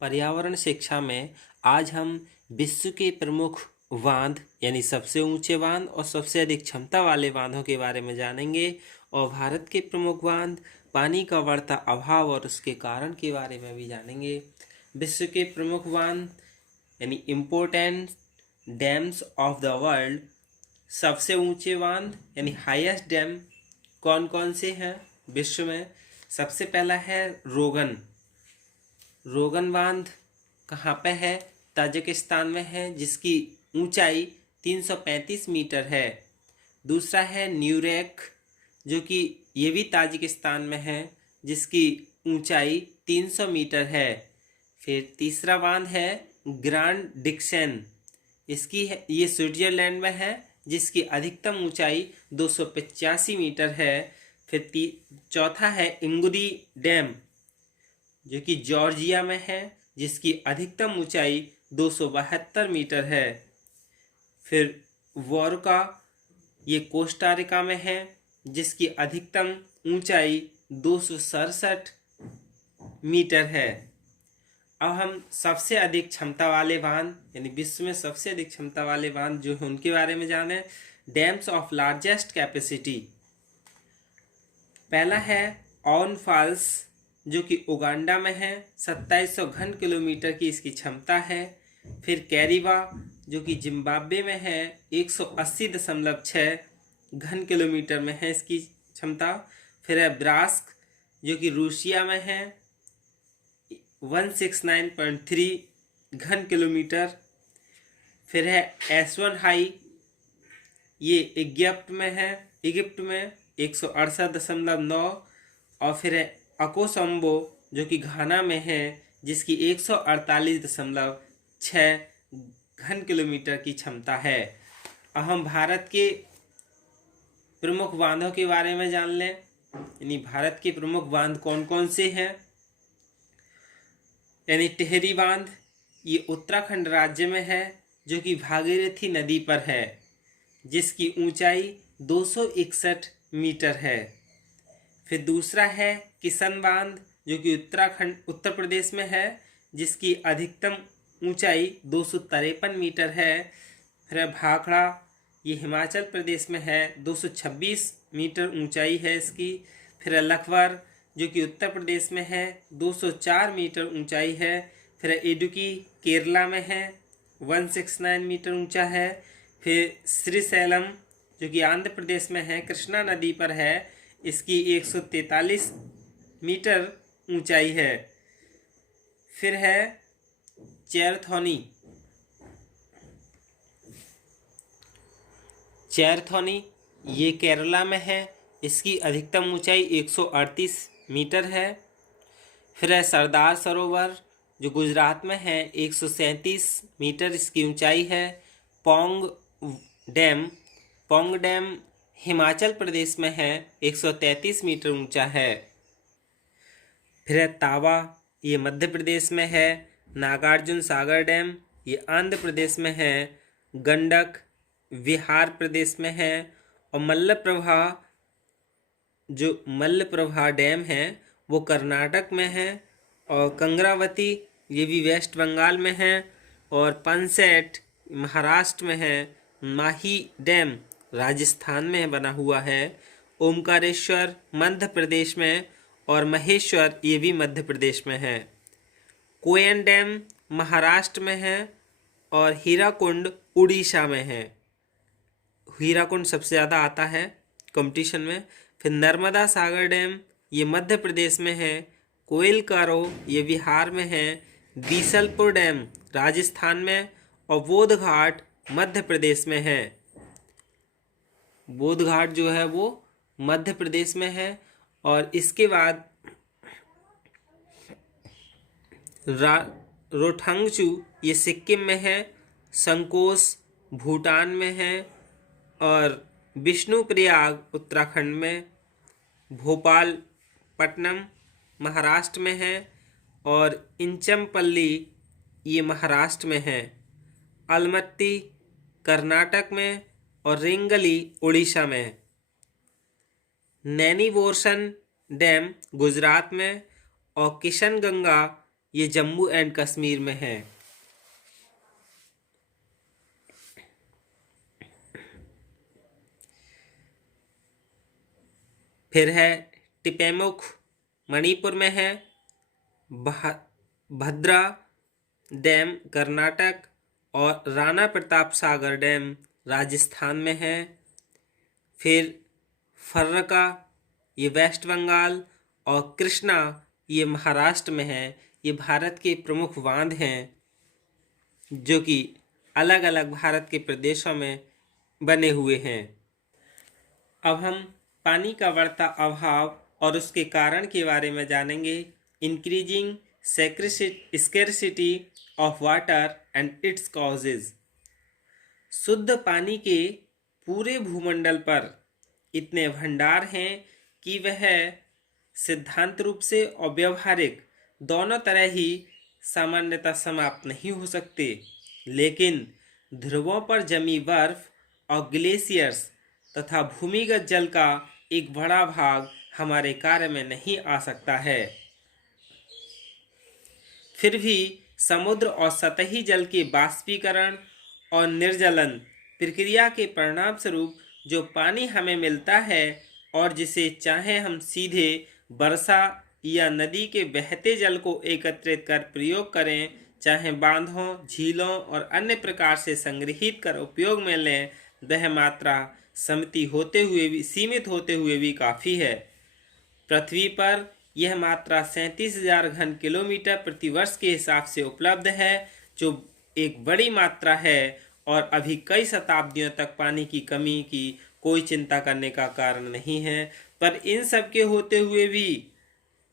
पर्यावरण शिक्षा में आज हम विश्व के प्रमुख बांध यानी सबसे ऊंचे बांध और सबसे अधिक क्षमता वाले बांधों के बारे में जानेंगे और भारत के प्रमुख बांध, पानी का बढ़ता अभाव और उसके कारण के बारे में भी जानेंगे। विश्व के प्रमुख बांध यानी important dams of the world, सबसे ऊंचे बांध यानी हाईएस्ट डैम कौन कौन से हैं विश्व में। सबसे पहला है रोगन बांध। कहाँ पे है? ताजिकिस्तान में है, जिसकी ऊंचाई 335 मीटर है। दूसरा है न्यूरेक, जो कि ये भी ताजिकिस्तान में है, जिसकी ऊंचाई 300 मीटर है। फिर तीसरा बांध है ग्रांड डिक्सन, ये स्विट्जरलैंड में है, जिसकी अधिकतम ऊंचाई 285 मीटर है। फिर चौथा है इंगुरी डैम, जो कि जॉर्जिया में है, जिसकी अधिकतम ऊंचाई 272 मीटर है। फिर वोरका, ये कोस्टारिका में है, जिसकी अधिकतम ऊंचाई 267 मीटर है। अब हम सबसे अधिक क्षमता वाले बांध यानी विश्व में सबसे अधिक क्षमता वाले बांध जो है उनके बारे में जाने। Dams of largest capacity. पहला है ऑन फॉल्स, जो कि उगांडा में है, 2700 घन किलोमीटर की इसकी क्षमता है। फिर कैरिबा, जो कि जिम्बाब्वे में है, 180.6 घन किलोमीटर में है इसकी क्षमता। फिर है ब्रास्क, जो कि रूसिया में है, 169.3 घन किलोमीटर। फिर है एसवन हाई, ये इजिप्ट में 168.9। और फिर है अकोसम्बो, जो कि घाना में है, जिसकी 148.6 घन किलोमीटर की क्षमता है। अब हम भारत के प्रमुख बांधों के बारे में जान लें, यानी भारत के प्रमुख बांध कौन कौन से हैं। यानी टिहरी बांध, ये उत्तराखंड राज्य में है, जो कि भागीरथी नदी पर है, जिसकी ऊंचाई 261 मीटर है। फिर दूसरा है किशन बांध, जो कि उत्तर प्रदेश में है, जिसकी अधिकतम ऊंचाई 253 मीटर है। फिर है भाखड़ा, ये हिमाचल प्रदेश में है, 226 मीटर ऊंचाई है इसकी। फिर है लखवर, जो कि उत्तर प्रदेश में है, 204 मीटर ऊंचाई है। फिर है इडुक्की, केरला में है, 169 मीटर ऊंचा है। फिर श्रीशैलम, जो कि आंध्र प्रदेश में है, कृष्णा नदी पर है, इसकी 143 मीटर ऊंचाई है। फिर है चैरथोनी, ये केरला में है, इसकी अधिकतम ऊंचाई 138 मीटर है। फिर है सरदार सरोवर, जो गुजरात में है, 137 मीटर इसकी ऊंचाई है। पोंग डैम हिमाचल प्रदेश में है, 133 मीटर ऊंचा है। फिर है तावा, ये मध्य प्रदेश में है। नागार्जुन सागर डैम, ये आंध्र प्रदेश में है। गंडक बिहार प्रदेश में है। और मल्लप्रभा डैम है, वो कर्नाटक में है। और कंगरावती, ये भी वेस्ट बंगाल में है। और पंसेट महाराष्ट्र में है। माही डैम राजस्थान में बना हुआ है। ओमकारेश्वर मध्य प्रदेश में, और महेश्वर ये भी मध्य प्रदेश में है। कोयन डैम महाराष्ट्र में है, और हीराकुंड उड़ीसा में है। हीराकुंड सबसे ज़्यादा आता है कंपटीशन में। फिर नर्मदा सागर डैम, ये मध्य प्रदेश में है। कोइलकारो, ये बिहार में है। बीसलपुर डैम राजस्थान में, और बोधघाट मध्य प्रदेश में है। बोधघाट जो है वो मध्य प्रदेश में है। और इसके बाद रोथंगचू, ये सिक्किम में है। संकोस भूटान में है। और विष्णुप्रयाग उत्तराखंड में। भोपालपट्टनम महाराष्ट्र में है। और इंचमपल्ली, ये महाराष्ट्र में है। अलमट्टी कर्नाटक में, और रेंगली उड़ीसा में। नैनी बोर्सन डैम गुजरात में, और किशनगंगा ये जम्मू एंड कश्मीर में है। फिर है टिपेमुख, मणिपुर में है। भद्रा डैम कर्नाटक और राणा प्रताप सागर डैम राजस्थान में है। फिर फर्रका ये वेस्ट बंगाल और कृष्णा ये महाराष्ट्र में है। ये भारत के प्रमुख बांध हैं जो कि अलग अलग भारत के प्रदेशों में बने हुए हैं। अब हम पानी का बढ़ता अभाव और उसके कारण के बारे में जानेंगे। Increasing scarcity of water and its causes. शुद्ध पानी के पूरे भूमंडल पर इतने भंडार हैं कि वह सिद्धांत रूप से और व्यवहारिक दोनों तरह ही सामान्यतः समाप्त नहीं हो सकते, लेकिन ध्रुवों पर जमी बर्फ और ग्लेशियर्स तथा भूमिगत जल का एक बड़ा भाग हमारे कार्य में नहीं आ सकता है। फिर भी समुद्र और सतही जल के बाष्पीकरण और निर्जलन प्रक्रिया के परिणाम स्वरूप जो पानी हमें मिलता है और जिसे चाहे हम सीधे वर्षा या नदी के बहते जल को एकत्रित कर प्रयोग करें, चाहे बांधों, झीलों और अन्य प्रकार से संग्रहित कर उपयोग में लें, वह मात्रा सीमित होते हुए भी काफ़ी है। पृथ्वी पर यह मात्रा 37,000 घन किलोमीटर प्रति वर्ष के हिसाब से उपलब्ध है, जो एक बड़ी मात्रा है और अभी कई शताब्दियों तक पानी की कमी की कोई चिंता करने का कारण नहीं है। पर इन सब के होते हुए भी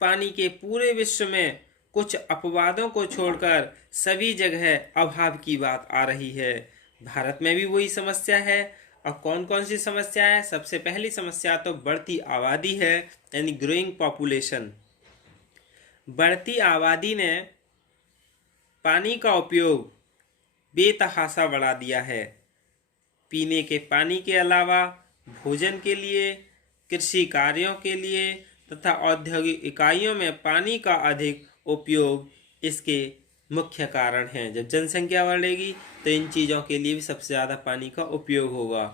पानी के पूरे विश्व में कुछ अपवादों को छोड़कर सभी जगह अभाव की बात आ रही है। भारत में भी वही समस्या है। और कौन कौन सी समस्या है? सबसे पहली समस्या तो बढ़ती आबादी है, यानी ग्रोइंग पॉपुलेशन। बढ़ती आबादी ने पानी का उपयोग बेतहाशा बढ़ा दिया है। पीने के पानी के अलावा भोजन के लिए, कृषि कार्यों के लिए तथा औद्योगिक इकाइयों में पानी का अधिक उपयोग इसके मुख्य कारण हैं। जब जनसंख्या बढ़ेगी तो इन चीज़ों के लिए भी सबसे ज़्यादा पानी का उपयोग होगा।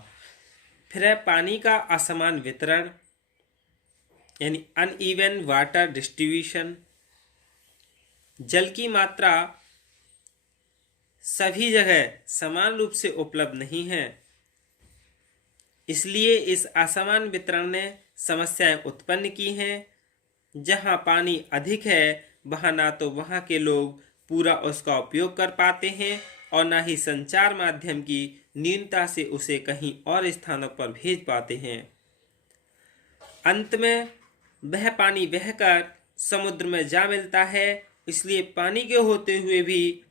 फिर है पानी का असमान वितरण, यानी अनइवन वाटर डिस्ट्रीब्यूशन। जल की मात्रा सभी जगह समान रूप से उपलब्ध नहीं है, इसलिए इस असमान वितरण ने समस्याएं उत्पन्न की हैं। जहां पानी अधिक है वहां ना तो वहां के लोग पूरा उसका उपयोग कर पाते हैं और ना ही संचार माध्यम की न्यूनता से उसे कहीं और स्थानों पर भेज पाते हैं। अंत में वह पानी बहकर समुद्र में जा मिलता है, इसलिए पानी के होते हुए भी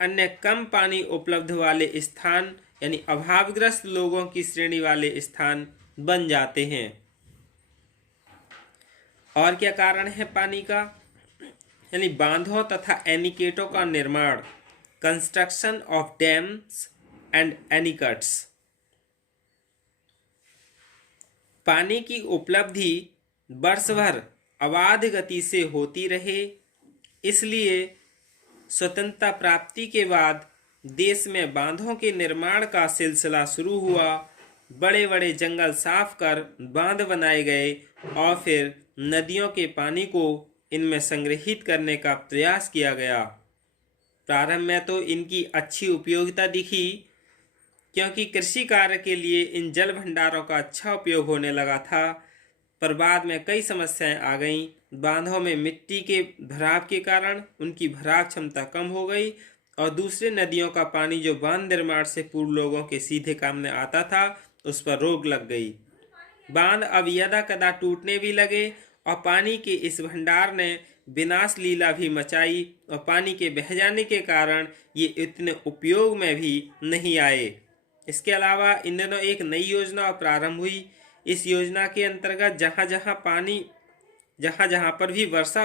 अन्य कम पानी उपलब्ध वाले स्थान, यानी अभावग्रस्त लोगों की श्रेणी वाले स्थान बन जाते हैं। और क्या कारण है पानी का? यानी बांधों तथा एनीकेटों का निर्माण, कंस्ट्रक्शन ऑफ डैम्स एंड एनीकट्स। पानी की उपलब्धि वर्ष भर अबाध गति से होती रहे, इसलिए स्वतंत्रता प्राप्ति के बाद देश में बांधों के निर्माण का सिलसिला शुरू हुआ। बड़े बड़े जंगल साफ कर बांध बनाए गए और फिर नदियों के पानी को इनमें संग्रहित करने का प्रयास किया गया। प्रारंभ में तो इनकी अच्छी उपयोगिता दिखी, क्योंकि कृषि कार्य के लिए इन जल भंडारों का अच्छा उपयोग होने लगा था। पर बाद में कई समस्याएं आ गईं। बांधों में मिट्टी के भराव के कारण उनकी भराव क्षमता कम हो गई और दूसरे नदियों का पानी जो बांध निर्माण से पूर्व लोगों के सीधे काम में आता था, उस पर रोक लग गई। बांध अब यदा कदा टूटने भी लगे और पानी के इस भंडार ने विनाश लीला भी मचाई और पानी के बह जाने के कारण ये इतने उपयोग में भी नहीं आए। इसके अलावा इन दिनों एक नई योजना प्रारंभ हुई। इस योजना के अंतर्गत जहाँ जहाँ पर भी वर्षा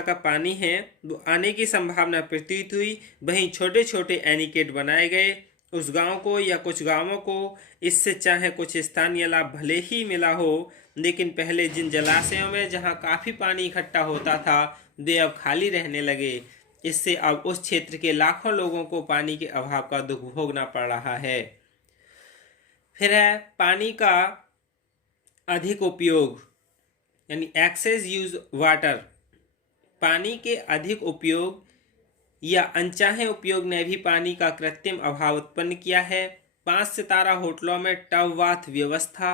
का पानी है वो आने की संभावना प्रतीत हुई, वहीं छोटे छोटे एनीकेट बनाए गए। उस गांव को या कुछ गांवों को इससे चाहे कुछ स्थानीय लाभ भले ही मिला हो, लेकिन पहले जिन जलाशयों में जहां काफ़ी पानी इकट्ठा होता था वे अब खाली रहने लगे। इससे अब उस क्षेत्र के लाखों लोगों को पानी के अभाव का दुख भोगना पड़ रहा है। फिर है पानी का अधिक उपयोग यानी एक्सेस यूज वाटर। पानी के अधिक उपयोग या अनचाहे उपयोग ने भी पानी का कृत्रिम अभाव उत्पन्न किया है। 5 सितारा होटलों में टब बाथ व्यवस्था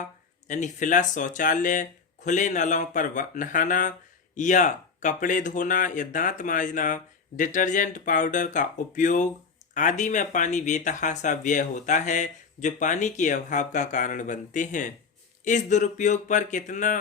यानी फ्लश शौचालय, खुले नलों पर नहाना या कपड़े धोना या दांत मांजना, डिटर्जेंट पाउडर का उपयोग आदि में पानी बेतहाशा व्यय होता है, जो पानी के अभाव का कारण बनते हैं। इस दुरुपयोग पर कितना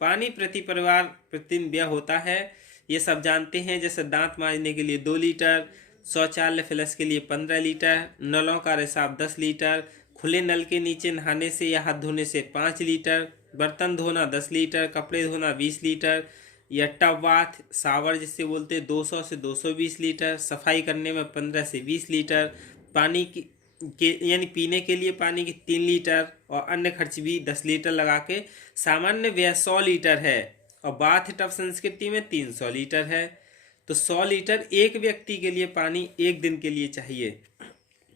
पानी प्रति परिवार प्रतिदिन व्यय होता है ये सब जानते हैं। जैसे दांत मांजने के लिए 2 लीटर, शौचालय फ्लश के लिए 15 लीटर, नलों का रिसाव 10 लीटर, खुले नल के नीचे नहाने से या हाथ धोने से 5 लीटर, बर्तन धोना 10 लीटर, कपड़े धोना 20 लीटर, या टब बाथ शावर जिससे बोलते 200 से 220 लीटर, सफाई करने में 15 से 20 लीटर, पानी के यानी पीने के लिए पानी की 3 लीटर और अन्य खर्च भी 10 लीटर लगा के सामान्य व्यय 100 लीटर है और बाथ टब संस्कृति में 300 लीटर है। तो 100 लीटर एक व्यक्ति के लिए पानी एक दिन के लिए चाहिए,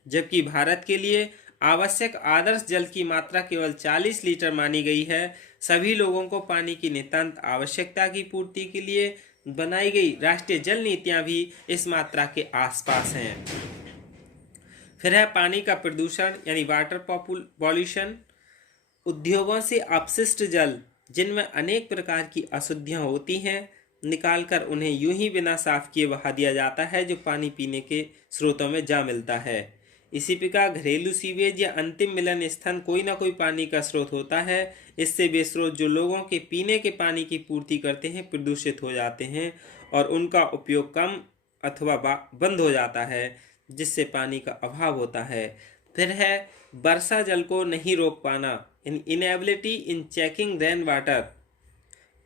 जबकि भारत के लिए आवश्यक आदर्श जल की मात्रा केवल 40 लीटर मानी गई है। सभी लोगों को पानी की नितांत आवश्यकता की पूर्ति के लिए बनाई गई राष्ट्रीय जल नीतियां भी इस मात्रा के आसपास हैं। फिर है पानी का प्रदूषण यानी वाटर पॉल्यूशन। उद्योगों से अपशिष्ट जल जिनमें अनेक प्रकार की अशुद्धियां होती हैं निकालकर उन्हें यूं ही बिना साफ किए बहा दिया जाता है, जो पानी पीने के स्रोतों में जा मिलता है। इसी प्रकार घरेलू सीवेज या अंतिम मिलन स्थान कोई ना कोई पानी का स्रोत होता है। इससे वे स्रोत जो लोगों के पीने के पानी की पूर्ति करते हैं प्रदूषित हो जाते हैं और उनका उपयोग कम अथवा बंद हो जाता है, जिससे पानी का अभाव होता है। फिर है वर्षा जल को नहीं रोक पाना यानी इनएबिलिटी इन चेकिंग रेन वाटर।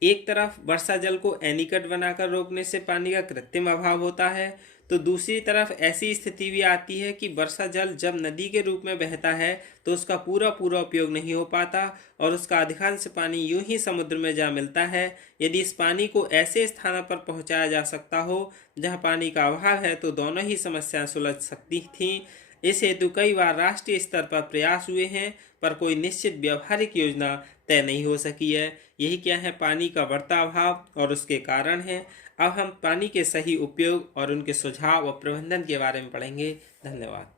एक तरफ वर्षा जल को एनीकट बनाकर रोकने से पानी का कृत्रिम अभाव होता है, तो दूसरी तरफ ऐसी स्थिति भी आती है कि वर्षा जल जब नदी के रूप में बहता है तो उसका पूरा उपयोग नहीं हो पाता और उसका अधिकांश पानी यूं ही समुद्र में जा मिलता है। यदि इस पानी को ऐसे स्थानों पर पहुंचाया जा सकता हो जहां पानी का अभाव है तो दोनों ही समस्याएं सुलझ सकती थीं। इस हेतु कई बार राष्ट्रीय स्तर पर प्रयास हुए हैं, पर कोई निश्चित व्यावहारिक योजना तय नहीं हो सकी है। यही क्या है पानी का बढ़ता अभाव और उसके कारण है। अब हम पानी के सही उपयोग और उनके सुझाव और प्रबंधन के बारे में पढ़ेंगे। धन्यवाद।